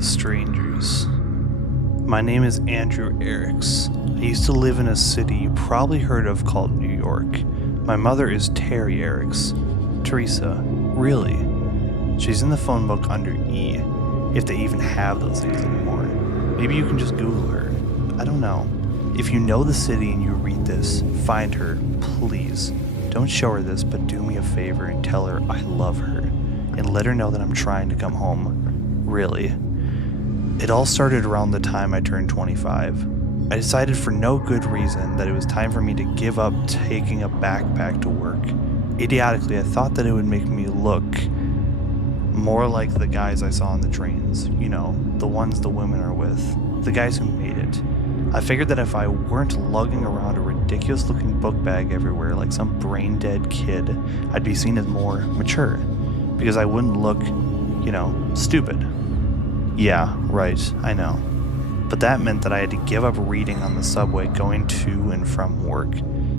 the strangers. My name is Andrew Eriks. I used to live in a city you probably heard of called New York. My mother is Terry Eriks. Teresa, really? She's in the phone book under E, if they even have those things anymore. Maybe you can just Google her. I don't know. If you know the city and you read this, find her, please. Don't show her this, but do me a favor and tell her I love her. And let her know that I'm trying to come home. Really. It all started around the time I turned 25. I decided for no good reason that it was time for me to give up taking a backpack to work. Idiotically, I thought that it would make me look more like the guys I saw on the trains. You know, the ones the women are with. The guys who made it. I figured that if I weren't lugging around a ridiculous looking book bag everywhere like some brain dead kid, I'd be seen as more mature. Because I wouldn't look, stupid. Yeah, right, I know. But that meant that I had to give up reading on the subway going to and from work.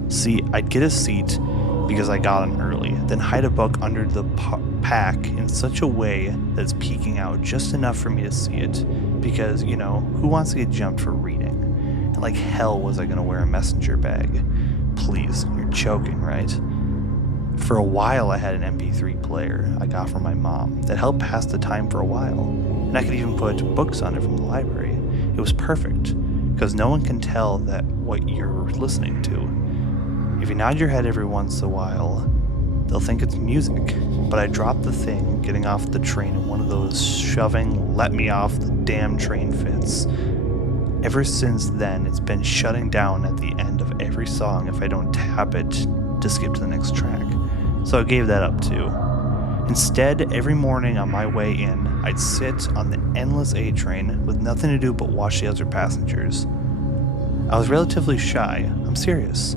See, I'd get a seat because I got on early, then hide a book under the pack in such a way that it's peeking out just enough for me to see it. Because, who wants to get jumped for reading? And like hell was I gonna wear a messenger bag. Please, you're joking, right? For a while I had an MP3 player I got from my mom that helped pass the time for a while. And I could even put books on it from the library. It was perfect, because no one can tell that what you're listening to. If you nod your head every once in a while, they'll think it's music. But I dropped the thing getting off the train in one of those shoving, let me off the damn train fits. Ever since then, it's been shutting down at the end of every song if I don't tap it to skip to the next track. So I gave that up too. Instead, every morning on my way in, I'd sit on the endless A train with nothing to do but watch the other passengers. I was relatively shy, I'm serious.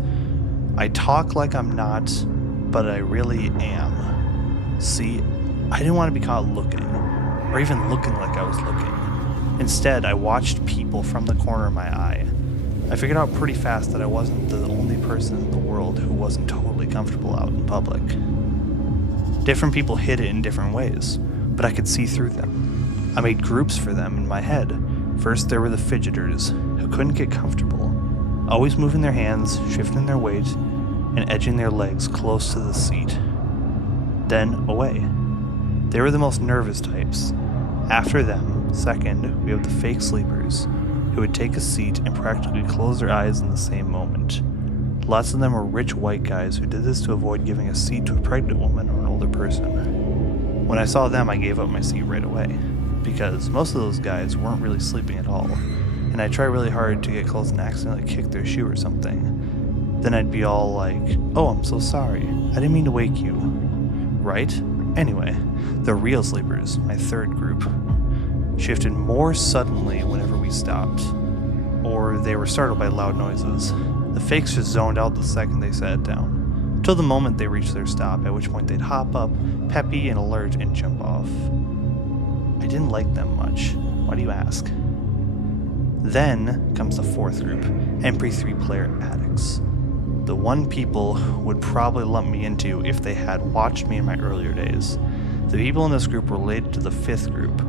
I talk like I'm not, but I really am. See, I didn't want to be caught looking, or even looking like I was looking. Instead, I watched people from the corner of my eye. I figured out pretty fast that I wasn't the only person in the world who wasn't totally comfortable out in public. Different people hid it in different ways, but I could see through them. I made groups for them in my head. First there were the fidgeters, who couldn't get comfortable, always moving their hands, shifting their weight, and edging their legs close to the seat. Then away. They were the most nervous types. After them, second, we have the fake sleepers, who would take a seat and practically close their eyes in the same moment. Lots of them were rich white guys who did this to avoid giving a seat to a pregnant woman or an older person. When I saw them, I gave up my seat right away, because most of those guys weren't really sleeping at all, and I tried really hard to get close and accidentally kick their shoe or something. Then I'd be all like, "Oh, I'm so sorry, I didn't mean to wake you." Right? Anyway, the real sleepers, my third group, shifted more suddenly whenever we stopped, or they were startled by loud noises. The fakes just zoned out the second they sat down, till the moment they reached their stop, at which point they'd hop up, peppy and alert, and jump off. I didn't like them much. Why do you ask? Then comes the fourth group, MP3 player addicts. The one people would probably lump me into if they had watched me in my earlier days. The people in this group were related to the fifth group,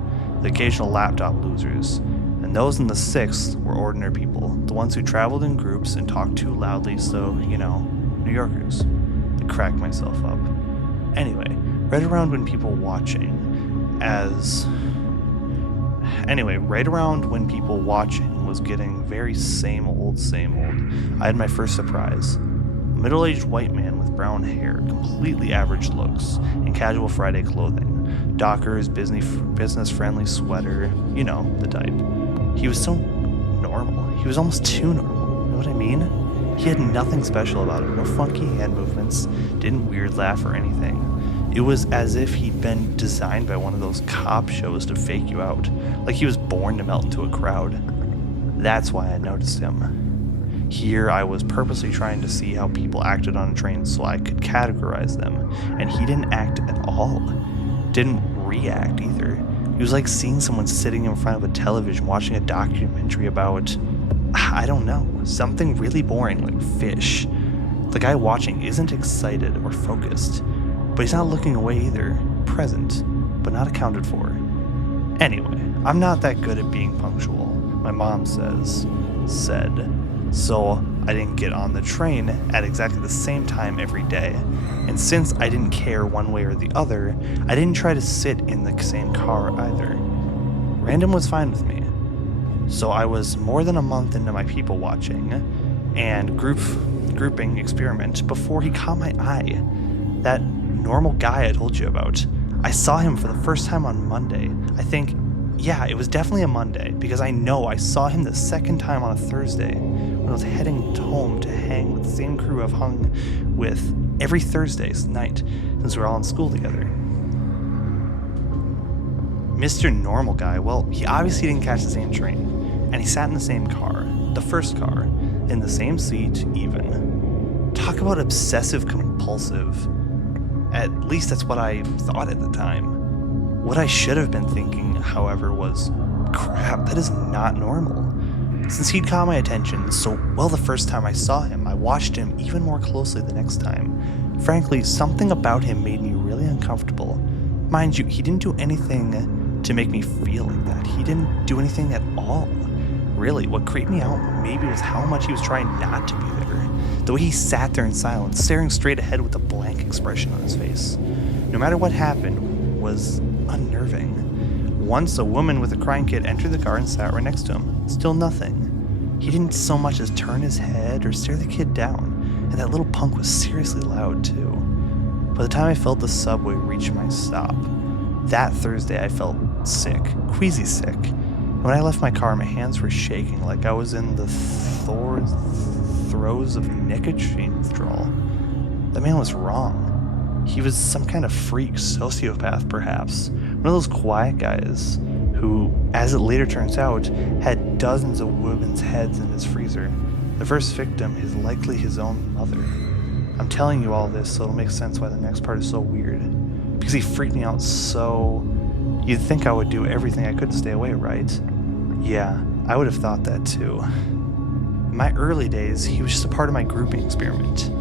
the occasional laptop losers, and those in the sixth were ordinary people, the ones who traveled in groups and talked too loudly, so, New Yorkers. I cracked myself up. Anyway, right around when people watching was getting very same old, I had my first surprise. A middle-aged white man with brown hair, completely average looks, and casual Friday clothing. Dockers, business-friendly sweater, the type. He was so normal. He was almost too normal. You know what I mean? He had nothing special about him. No funky hand movements. Didn't weird laugh or anything. It was as if he'd been designed by one of those cop shows to fake you out. Like he was born to melt into a crowd. That's why I noticed him. Here I was purposely trying to see how people acted on a train so I could categorize them. And he didn't act at all. Didn't react either. He was like seeing someone sitting in front of a television watching a documentary about, I don't know, something really boring like fish. The guy watching isn't excited or focused, but he's not looking away either. Present, but not accounted for. Anyway, I'm not that good at being punctual, my mom said, so I didn't get on the train at exactly the same time every day. And since I didn't care one way or the other, I didn't try to sit in the same car either. Random was fine with me. So I was more than a month into my people watching and grouping experiment before he caught my eye. That normal guy I told you about. I saw him for the first time on Monday. It was definitely a Monday, because I know I saw him the second time on a Thursday when I was heading home to hang with the same crew I've hung with every Thursday night since we were all in school together. Mr. Normal Guy, well, he obviously didn't catch the same train, and he sat in the same car, the first car, in the same seat even. Talk about obsessive compulsive. At least that's what I thought at the time. What I should have been thinking, however, was, crap, that is not normal. Since he'd caught my attention so well the first time I saw him, I watched him even more closely the next time. Frankly, something about him made me really uncomfortable. Mind you, he didn't do anything to make me feel like that. He didn't do anything at all. Really, what creeped me out maybe was how much he was trying not to be there. The way he sat there in silence, staring straight ahead with a blank expression on his face. No matter what happened, was unnerving. Once a woman with a crying kid entered the car and sat right next to him. Still nothing. He didn't so much as turn his head or stare the kid down, and that little punk was seriously loud too. By the time I felt the subway reach my stop, that Thursday I felt sick, queasy sick. And when I left my car, my hands were shaking like I was in the throes of nicotine withdrawal. That man was wrong. He was some kind of freak, sociopath perhaps. One of those quiet guys who, as it later turns out, had dozens of women's heads in his freezer. The first victim is likely his own mother. I'm telling you all this so it'll make sense why the next part is so weird. Because he freaked me out so... You'd think I would do everything I could to stay away, right? Yeah, I would have thought that too. In my early days, he was just a part of my grouping experiment.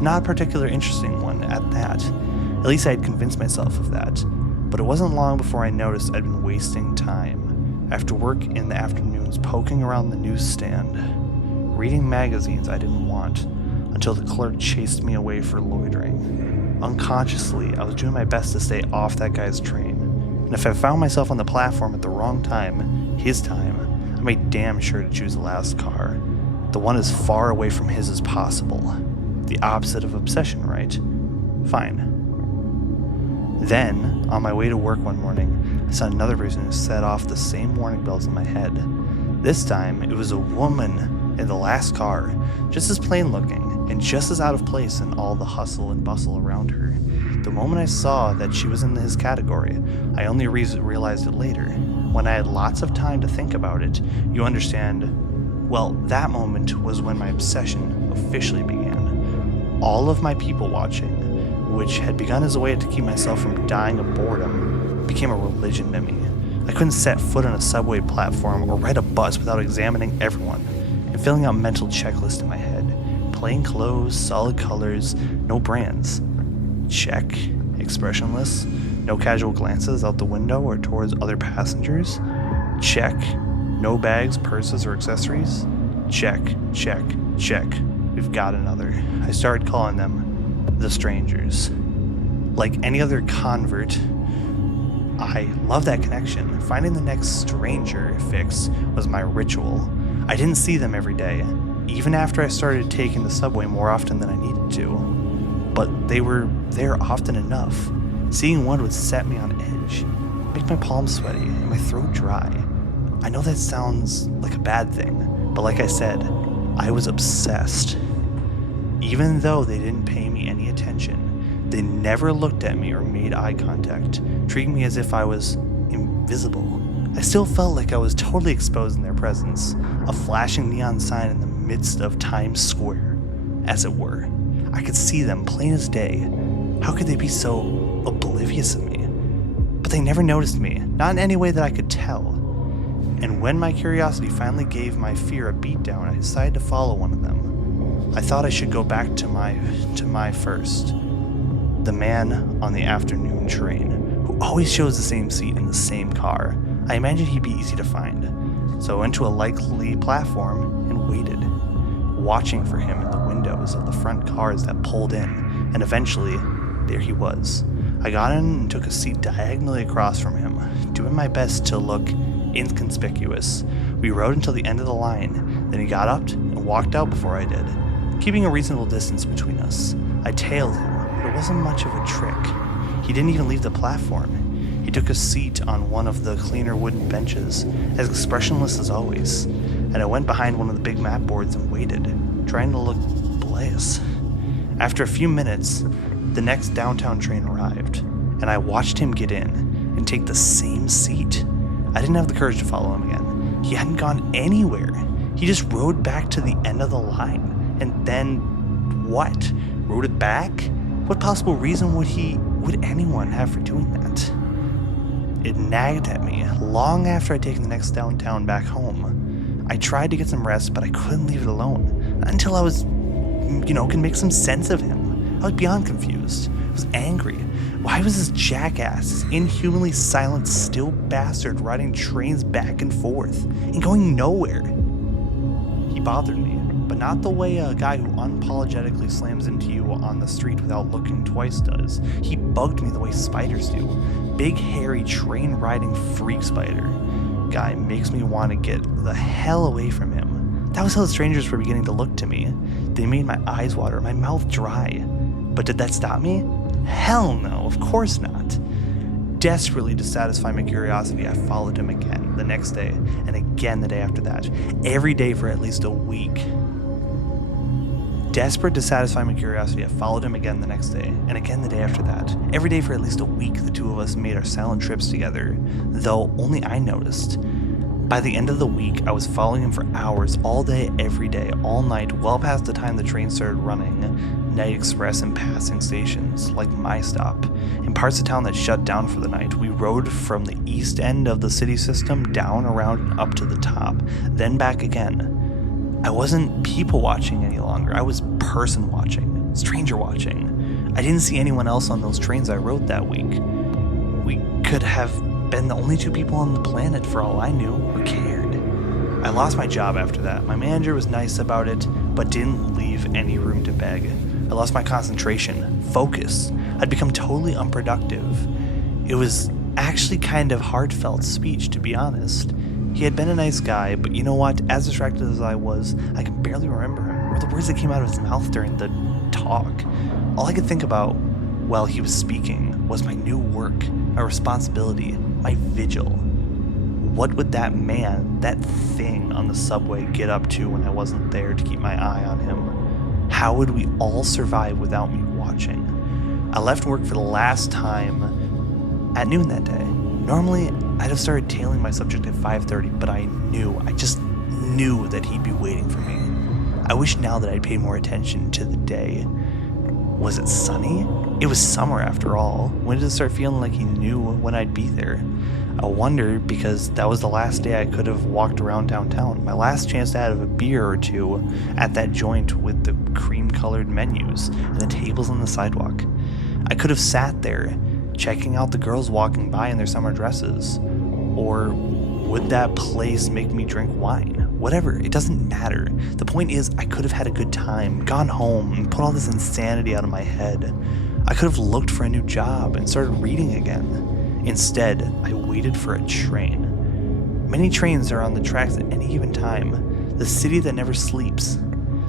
Not a particularly interesting one at that. At least I had convinced myself of that. But it wasn't long before I noticed I'd been wasting time. After work in the afternoons, poking around the newsstand, reading magazines I didn't want, until the clerk chased me away for loitering. Unconsciously, I was doing my best to stay off that guy's train. And if I found myself on the platform at the wrong time, his time, I made damn sure to choose the last car. The one as far away from his as possible. The opposite of obsession, right? Fine. Then, on my way to work one morning, I saw another person who set off the same warning bells in my head. This time, it was a woman in the last car, just as plain looking, and just as out of place in all the hustle and bustle around her. The moment I saw that she was in his category, I only realized it later. When I had lots of time to think about it, you understand, well, that moment was when my obsession officially began. All of my people watching, which had begun as a way to keep myself from dying of boredom, became a religion to me. I couldn't set foot on a subway platform or ride a bus without examining everyone and filling out mental checklists in my head. Plain clothes, solid colors, no brands. Check. Expressionless. No casual glances out the window or towards other passengers. Check. No bags, purses, or accessories. Check, check, check. We've got another. I started calling them the strangers. Like any other convert, I love that connection. Finding the next stranger fix was my ritual. I didn't see them every day, even after I started taking the subway more often than I needed to. But they were there often enough. Seeing one would set me on edge, make my palms sweaty and my throat dry. I know that sounds like a bad thing, but like I said, I was obsessed. Even though they didn't pay me any attention, they never looked at me or made eye contact, treating me as if I was invisible. I still felt like I was totally exposed in their presence, a flashing neon sign in the midst of Times Square, as it were. I could see them plain as day. How could they be so oblivious of me? But they never noticed me, not in any way that I could tell. And when my curiosity finally gave my fear a beatdown, I decided to follow one of them. I thought I should go back to my first. The man on the afternoon train, who always chose the same seat in the same car. I imagined he'd be easy to find, so I went to a likely platform and waited, watching for him in the windows of the front cars that pulled in, and eventually, there he was. I got in and took a seat diagonally across from him, doing my best to look inconspicuous. We rode until the end of the line, then he got up and walked out before I did, keeping a reasonable distance between us. I tailed him, but it wasn't much of a trick. He didn't even leave the platform. He took a seat on one of the cleaner wooden benches, as expressionless as always, and I went behind one of the big map boards and waited, trying to look blaze. After a few minutes, the next downtown train arrived, and I watched him get in and take the same seat. I didn't have the courage to follow him again. He hadn't gone anywhere. He just rode back to the end of the line, and then what? Rode it back? What possible reason would anyone have for doing that? It nagged at me long after I'd taken the next downtown back home. I tried to get some rest, but I couldn't leave it alone until I was, could make some sense of him. I was beyond confused. I was angry. Why was this jackass, this inhumanly silent, still bastard, riding trains back and forth and going nowhere? He bothered me, but not the way a guy who unapologetically slams into you on the street without looking twice does. He bugged me the way spiders do. Big, hairy, train-riding freak spider guy makes me want to get the hell away from him. That was how the strangers were beginning to look to me. They made my eyes water, my mouth dry. But did that stop me? Hell no, of course not. Desperately to satisfy my curiosity, I followed him again the next day, and again the day after that, every day for at least a week. Desperate to satisfy my curiosity, I followed him again the next day, and again the day after that. Every day for at least a week, the two of us made our silent trips together, though only I noticed. By the end of the week, I was following him for hours, all day, every day, all night, well past the time the train started running night express and passing stations, like my stop. In parts of town that shut down for the night, we rode from the east end of the city system down, around, and up to the top, then back again. I wasn't people watching any longer, I was person watching, stranger watching. I didn't see anyone else on those trains I rode that week. We could have been the only two people on the planet for all I knew or cared. I lost my job after that. My manager was nice about it, but didn't leave any room to beg. I lost my concentration, focus. I'd become totally unproductive. It was actually kind of heartfelt speech, to be honest. He had been a nice guy, but you know what? As distracted as I was, I can barely remember him, or the words that came out of his mouth during the talk. All I could think about while he was speaking was my new work, my responsibility, my vigil. What would that man, that thing on the subway get up to when I wasn't there to keep my eye on him? How would we all survive without me watching? I left work for the last time at noon that day. Normally, I'd have started tailing my subject at 5:30, but I just knew that he'd be waiting for me. I wish now that I'd paid more attention to the day. Was it sunny? It was summer after all. When did it start feeling like he knew when I'd be there? I wonder because that was the last day I could have walked around downtown. My last chance to have a beer or two at that joint with the cream-colored menus and the tables on the sidewalk. I could have sat there, checking out the girls walking by in their summer dresses. Or would that place make me drink wine? Whatever, it doesn't matter. The point is, I could have had a good time, gone home, and put all this insanity out of my head. I could have looked for a new job and started reading again. Instead, I waited for a train. Many trains are on the tracks at any given time, the city that never sleeps.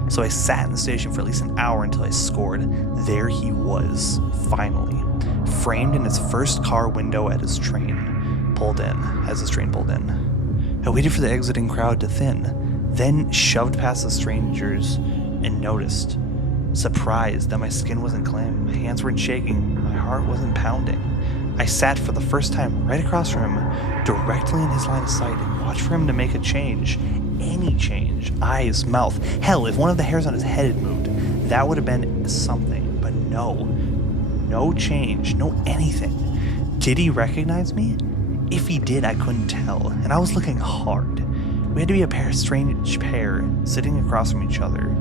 So I sat in the station for at least an hour until I scored. There he was, finally, framed in his first car window as his train pulled in. I waited for the exiting crowd to thin, then shoved past the strangers and noticed, surprised that my skin wasn't clammy, my hands weren't shaking, my heart wasn't pounding. I sat for the first time right across from him, directly in his line of sight, and watched for him to make a change. Any change. Eyes, mouth. Hell, if one of the hairs on his head had moved, that would have been something. But no. No change. No anything. Did he recognize me? If he did, I couldn't tell, and I was looking hard. We had to be a strange pair, sitting across from each other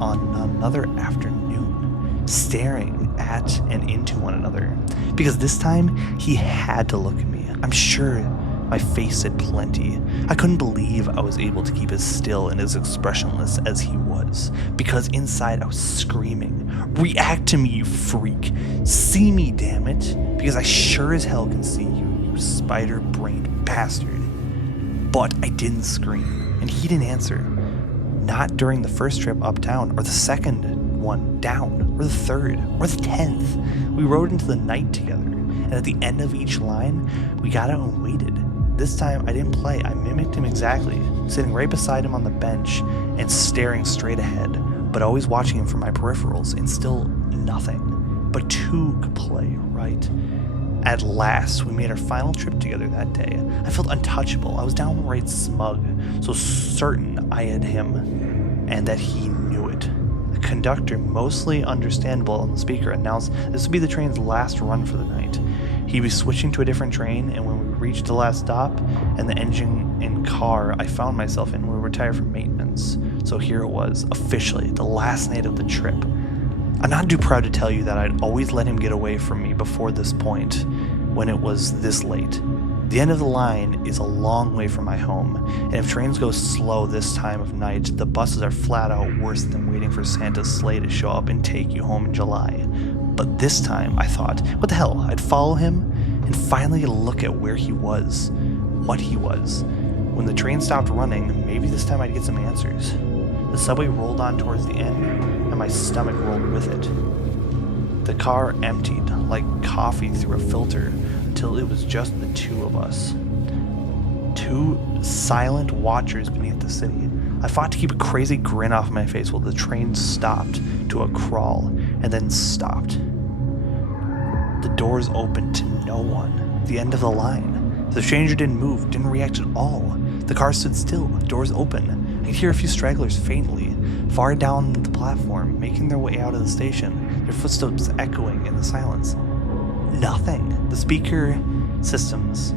on another afternoon, staring at and into one another. Because this time, he had to look at me. I'm sure My face said plenty. I couldn't believe I was able to keep as still and as expressionless as he was, because inside I was screaming, "React to me, you freak! See me, damn it! Because I sure as hell can see you, you spider-brained bastard!" But I didn't scream, and he didn't answer. Not during the first trip uptown, or the second one down, or the third, or the 10th. We rode into the night together, and at the end of each line, we got out and waited. This time, I didn't play. I mimicked him exactly, sitting right beside him on the bench and staring straight ahead, but always watching him from my peripherals, and still nothing. But two could play, right? At last, we made our final trip together that day. I felt untouchable. I was downright smug, so certain I had him, and that he knew it. The conductor, mostly understandable on the speaker, announced this would be the train's last run for the night. He'd be switching to a different train, and when we reached the last stop, and the engine and car I found myself in would retire from maintenance. So here it was, officially, the last night of the trip. I'm not too proud to tell you that I'd always let him get away from me before this point, when it was this late. The end of the line is a long way from my home, and if trains go slow this time of night, the buses are flat out worse than waiting for Santa's sleigh to show up and take you home in July. But this time, I thought, what the hell, I'd follow him, and finally get a look at where he was, what he was. When the train stopped running, maybe this time I'd get some answers. The subway rolled on towards the end, and my stomach rolled with it. The car emptied, like coffee through a filter, until it was just the two of us. Two silent watchers beneath the city. I fought to keep a crazy grin off my face while the train stopped to a crawl, and then stopped. The doors opened to no one. The end of the line. The stranger didn't move, didn't react at all. The car stood still, doors open. I could hear a few stragglers faintly, far down the platform, making their way out of the station, their footsteps echoing in the silence. Nothing. The speaker systems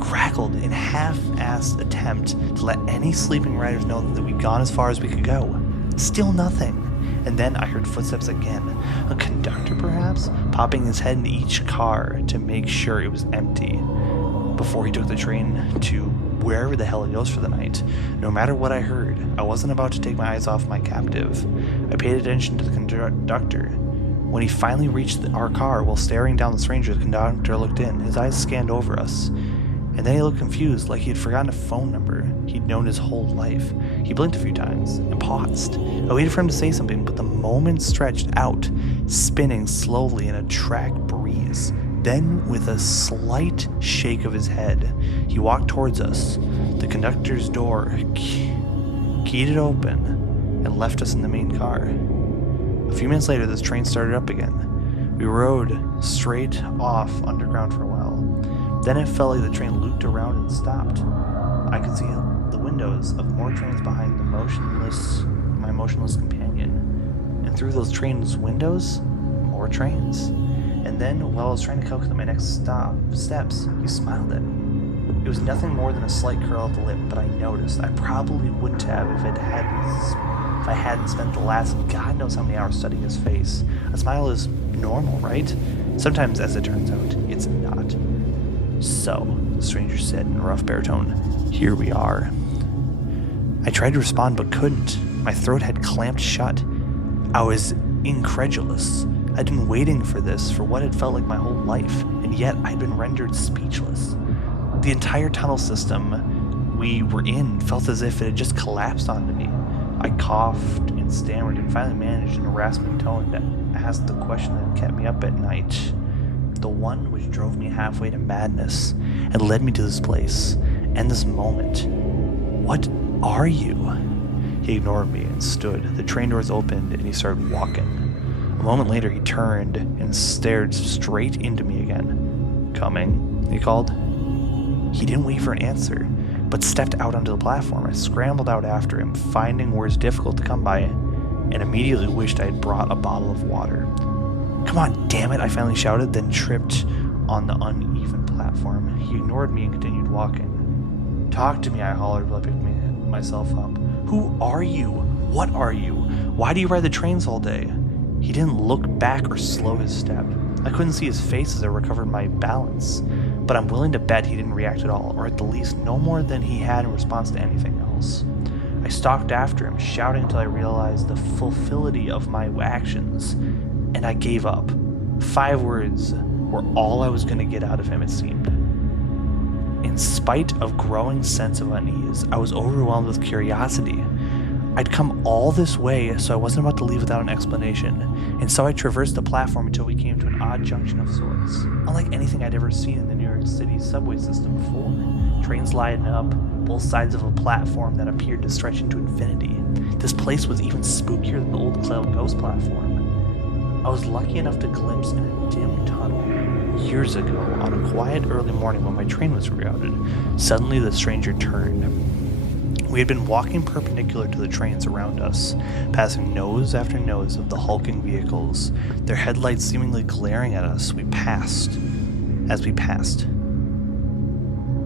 crackled in half-assed attempt to let any sleeping riders know that we'd gone as far as we could go. Still nothing. And then I heard footsteps again. A conductor, perhaps, popping his head into each car to make sure it was empty before he took the train to wherever the hell he goes for the night. No matter what I heard, I wasn't about to take my eyes off my captive. I paid attention to the conductor. When he finally reached our car while staring down the stranger, the conductor looked in. His eyes scanned over us. And then he looked confused, like he had forgotten a phone number he'd known his whole life. He blinked a few times and paused. I waited for him to say something, but the moment stretched out, spinning slowly in a track breeze. Then, with a slight shake of his head, he walked towards us. The conductor's door keyed it open and left us in the main car. A few minutes later, this train started up again. We rode straight off underground for a while. Then it felt like the train looped around and stopped. I could see the windows of more trains behind my motionless companion. And through those trains' windows, more trains. And then, while I was trying to calculate my next steps, he smiled at me. It was nothing more than a slight curl of the lip, but I noticed. I probably wouldn't have if I hadn't spent the last God knows how many hours studying his face. A smile is normal, right? Sometimes, as it turns out, it's not. "So," the stranger said in a rough baritone, "here we are." I tried to respond but couldn't. My throat had clamped shut. I was incredulous. I'd been waiting for this for what had felt like my whole life, and yet I'd been rendered speechless. The entire tunnel system we were in felt as if it had just collapsed onto me. I coughed and stammered and finally managed in a rasping tone to ask the question that kept me up at night. The one which drove me halfway to madness and led me to this place and this moment. "What are you?" He ignored me and stood. The train doors opened and he started walking. A moment later he turned and stared straight into me again. "Coming?" he called. He didn't wait for an answer, but stepped out onto the platform. I scrambled out after him, finding words difficult to come by, and immediately wished I had brought a bottle of water. "Come on, damn it," I finally shouted, then tripped on the uneven platform. He ignored me and continued walking. "Talk to me," I hollered while I picked myself up. "Who are you? What are you? Why do you ride the trains all day?" He didn't look back or slow his step. I couldn't see his face as I recovered my balance. but I'm willing to bet he didn't react at all, or at the least no more than he had in response to anything else. I stalked after him, shouting until I realized the fulfillity of my actions, and I gave up. 5 words were all I was going to get out of him, it seemed. In spite of growing sense of unease, I was overwhelmed with curiosity. I'd come all this way, so I wasn't about to leave without an explanation, and so I traversed the platform until we came to an odd junction of sorts. Unlike anything I'd ever seen in the New York City subway system before, trains lining up, both sides of a platform that appeared to stretch into infinity. This place was even spookier than the old Cloud Ghost platform. I was lucky enough to glimpse in a dim tunnel years ago on a quiet early morning when my train was rerouted. Suddenly the stranger turned. We had been walking perpendicular to the trains around us, passing nose after nose of the hulking vehicles, their headlights seemingly glaring at us. As we passed.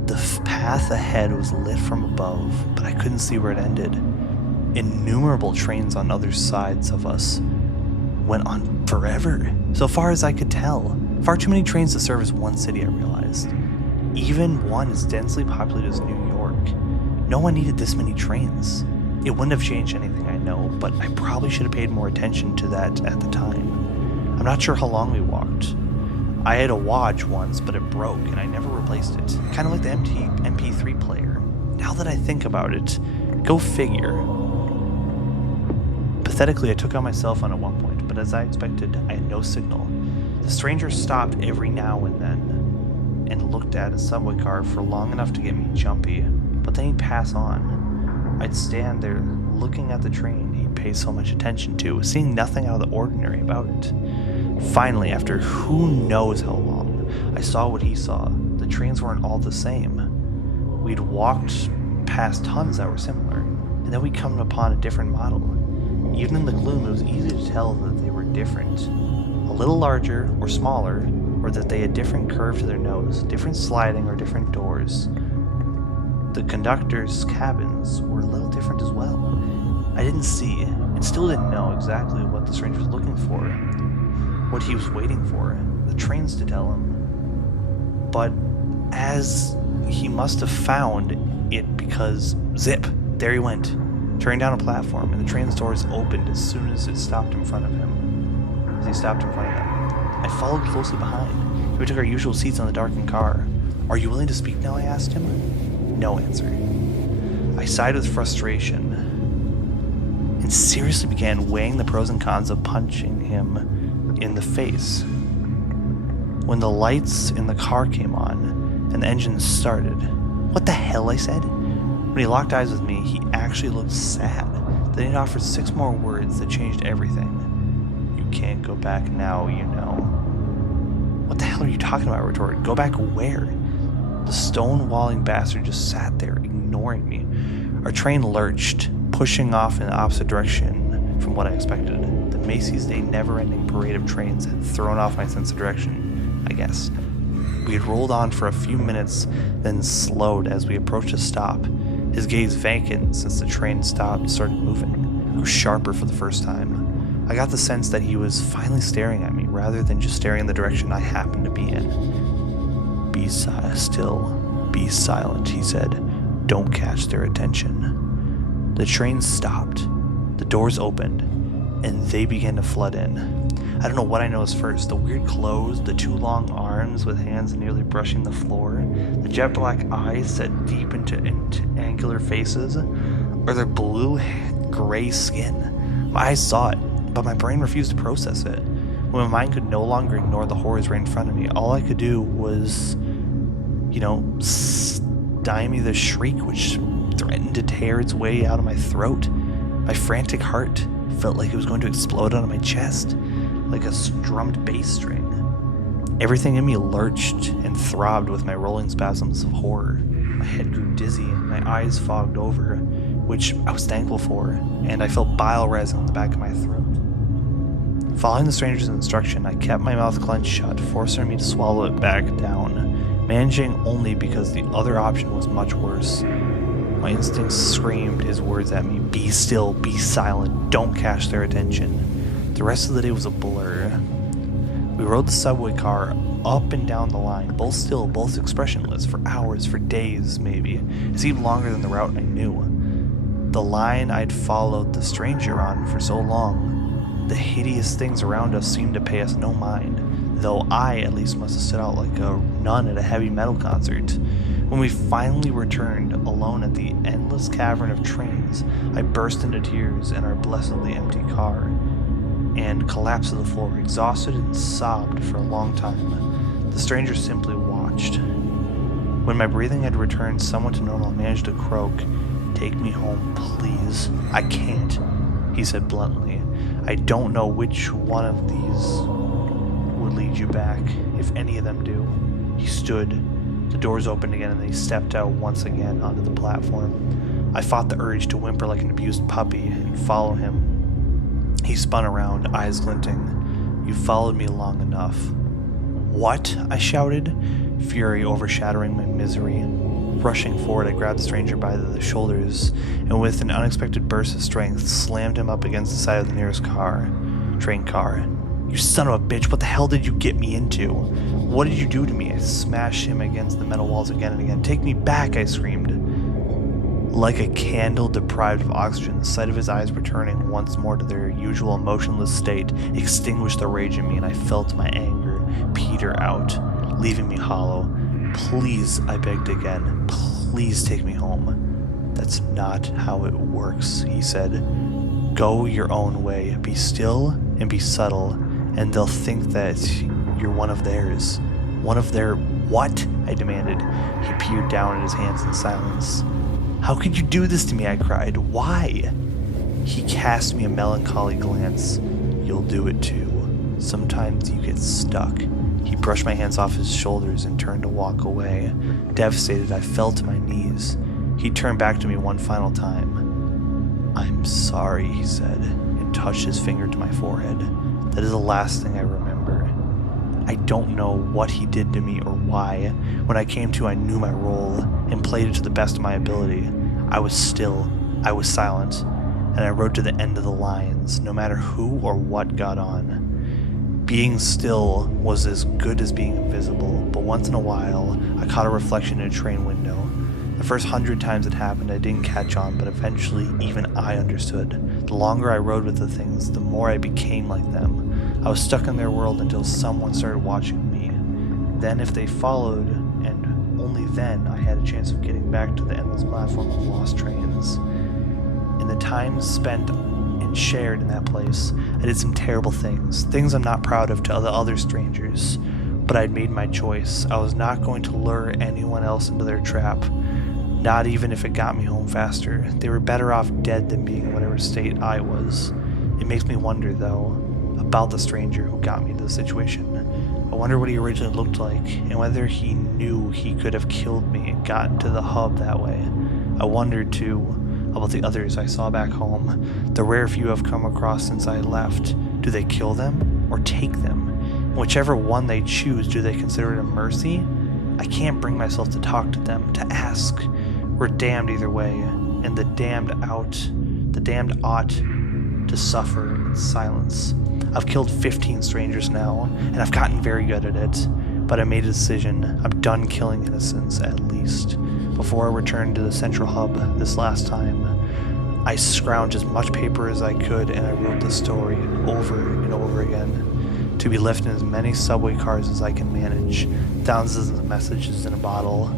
The path ahead was lit from above, but I couldn't see where it ended. Innumerable trains on other sides of us went on forever, so far as I could tell. Far too many trains to service one city, I realized. Even one as densely populated as New York. No one needed this many trains. It wouldn't have changed anything, I know, but I probably should have paid more attention to that at the time. I'm not sure how long we walked. I had a watch once, but it broke and I never replaced it. Kind of like the MP3 player. Now that I think about it, go figure. Pathetically, I took out my cell phone at one point, but as I expected, I had no signal. The stranger stopped every now and then and looked at a subway car for long enough to get me jumpy, but then he'd pass on. I'd stand there looking at the train he'd pay so much attention to, seeing nothing out of the ordinary about it. Finally, after who knows how long, I saw what he saw. The trains weren't all the same. We'd walked past tons that were similar, and then we'd come upon a different model. Even in the gloom, it was easy to tell that they were different. A little larger or smaller, or that they had different curve to their nose, different sliding or different doors. The conductors' cabins were a little different as well. I didn't see, and still didn't know exactly what the stranger was looking for, what he was waiting for, the trains to tell him. But as he must have found it because, zip, there he went, turning down a platform, and the train's doors opened as soon as it stopped in front of him. As he stopped in front of them. I followed closely behind. We took our usual seats on the darkened car. "Are you willing to speak now?" I asked him. No answer. I sighed with frustration and seriously began weighing the pros and cons of punching him in the face. When the lights in the car came on and the engine started, "What the hell?" I said. When he locked eyes with me, he actually looked sad. Then he offered 6 more words that changed everything. "You can't go back now, you know." "What the hell are you talking about?" I retorted. "Go back where?" The stone-walling bastard just sat there, ignoring me. Our train lurched, pushing off in the opposite direction from what I expected. The Macy's Day never-ending parade of trains had thrown off my sense of direction, I guess. We had rolled on for a few minutes, then slowed as we approached a stop. His gaze vacant since the train stopped, started moving, grew sharper for the first time. I got the sense that he was finally staring at me, rather than just staring in the direction I happened to be in. "Be still, be silent," he said. "Don't catch their attention." The train stopped, the doors opened, and they began to flood in. I don't know what I noticed first, the weird clothes, the 2 long arms with hands nearly brushing the floor, the jet black eyes set deep into angular faces, or their blue-gray skin. My eyes saw it, but my brain refused to process it. When my mind could no longer ignore the horrors right in front of me, all I could do was, stymie the shriek which threatened to tear its way out of my throat. My frantic heart felt like it was going to explode out of my chest, like a strummed bass string. Everything in me lurched and throbbed with my rolling spasms of horror. My head grew dizzy, my eyes fogged over, which I was thankful for, and I felt bile rising in the back of my throat. Following the stranger's instruction, I kept my mouth clenched shut, forcing me to swallow it back down, managing only because the other option was much worse. My instincts screamed his words at me: "Be still, be silent, don't catch their attention." The rest of the day was a blur. We rode the subway car up and down the line, both still, both expressionless, for hours, for days maybe. It seemed longer than the route I knew. The line I'd followed the stranger on for so long. The hideous things around us seemed to pay us no mind, though I at least must have stood out like a nun at a heavy metal concert. When we finally returned, alone at the endless cavern of trains, I burst into tears in our blessedly empty car, and collapsed to the floor, exhausted and sobbed for a long time. The stranger simply watched. When my breathing had returned somewhat to normal, I managed to croak, "Take me home, please." "I can't," he said bluntly. "I don't know which one of these would lead you back, if any of them do." He stood. The doors opened again and he stepped out once again onto the platform. I fought the urge to whimper like an abused puppy and follow him. He spun around, eyes glinting. "You followed me long enough." "What?" I shouted, fury overshadowing my misery. Rushing forward, I grabbed the stranger by the shoulders and with an unexpected burst of strength slammed him up against the side of the nearest train car. "You son of a bitch, what the hell did you get me into? What did you do to me?" I smashed him against the metal walls again and again. "Take me back," I screamed. Like a candle deprived of oxygen, the sight of his eyes returning once more to their usual emotionless state extinguished the rage in me, and I felt my anger peter out, leaving me hollow. "Please," I begged again, "please take me home." "That's not how it works," he said. "Go your own way, be still and be subtle, and they'll think that you're one of theirs." "One of their what?" I demanded. He peered down at his hands in silence. "How could you do this to me?" I cried. "Why?" He cast me a melancholy glance. "You'll do it too. Sometimes you get stuck." He brushed my hands off his shoulders and turned to walk away. Devastated, I fell to my knees. He turned back to me one final time. "I'm sorry," he said, and touched his finger to my forehead. "That is the last thing I remember." I don't know what he did to me or why. When I came to, I knew my role and played it to the best of my ability. I was still, I was silent, and I rode to the end of the lines, no matter who or what got on. Being still was as good as being invisible, but once in a while, I caught a reflection in a train window. The first 100 times it happened, I didn't catch on, but eventually even I understood. The longer I rode with the things, the more I became like them. I was stuck in their world until someone started watching me. Then if they followed, and only then, I had a chance of getting back to the endless platform of lost trains. In the time spent and shared in that place, I did some terrible things I'm not proud of to the other strangers. But I'd made my choice. I was not going to lure anyone else into their trap. Not even if it got me home faster. They were better off dead than being in whatever state I was. It makes me wonder, though, about the stranger who got me into the situation. I wonder what he originally looked like, and whether he knew he could have killed me and gotten to the hub that way. I wondered, too, about the others I saw back home, the rare few I've come across since I left. Do they kill them, or take them? Whichever one they choose, do they consider it a mercy? I can't bring myself to talk to them, to ask. We're damned either way, and the damned ought to suffer in silence. I've killed 15 strangers now, and I've gotten very good at it, but I made a decision. I'm done killing innocents, at least. Before I returned to the central hub this last time, I scrounged as much paper as I could, and I wrote the story over and over again, to be left in as many subway cars as I can manage, thousands of messages in a bottle,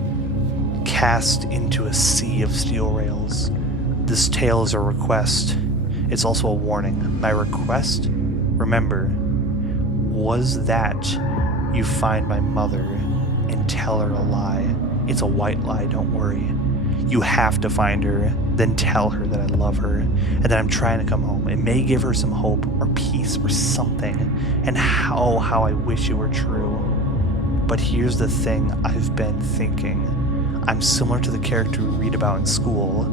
cast into a sea of steel rails. This tale is a request. It's also a warning. My request, remember, was that you find my mother and tell her a lie. It's a white lie, don't worry. You have to find her, then tell her that I love her and that I'm trying to come home. It may give her some hope or peace or something, and how I wish it were true. But here's the thing I've been thinking. I'm similar to the character we read about in school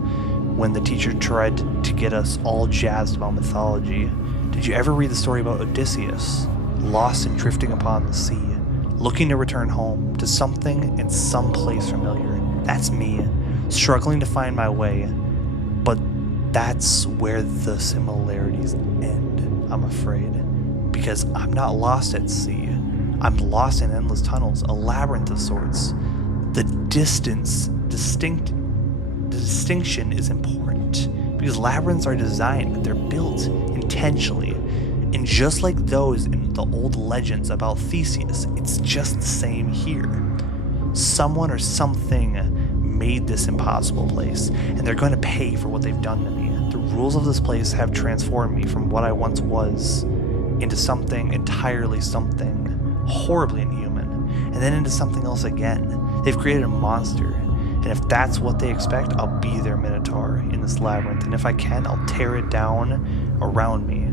when the teacher tried to get us all jazzed about mythology. Did you ever read the story about Odysseus, lost and drifting upon the sea, looking to return home to something in some place familiar? That's me, struggling to find my way, but that's where the similarities end, I'm afraid. because I'm not lost at sea. I'm lost in endless tunnels, a labyrinth of sorts. The distinction is important because labyrinths are designed, they're built intentionally. And just like those in the old legends about Theseus, it's just the same here. Someone or something made this impossible place, and they're going to pay for what they've done to me. The rules of this place have transformed me from what I once was into something entirely something horribly inhuman, and then into something else again. They've created a monster, and if that's what they expect, I'll be their minotaur in this labyrinth, and if I can, I'll tear it down around me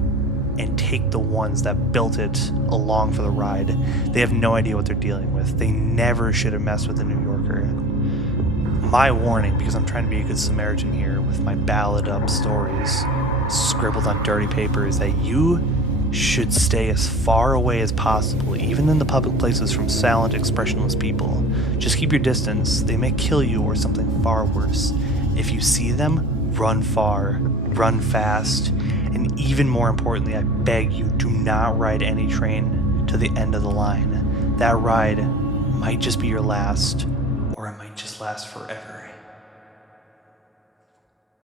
and take the ones that built it along for the ride. They have no idea what they're dealing with. They never should have messed with a New Yorker. My warning, because I'm trying to be a good Samaritan here with my ballad up stories scribbled on dirty paper, is that you should stay as far away as possible, even in the public places, from silent, expressionless people. Just keep your distance. They may kill you or something far worse. If you see them, run far, run fast, and even more importantly, I beg you, do not ride any train to the end of the line. That ride might just be your last, or it might just last forever.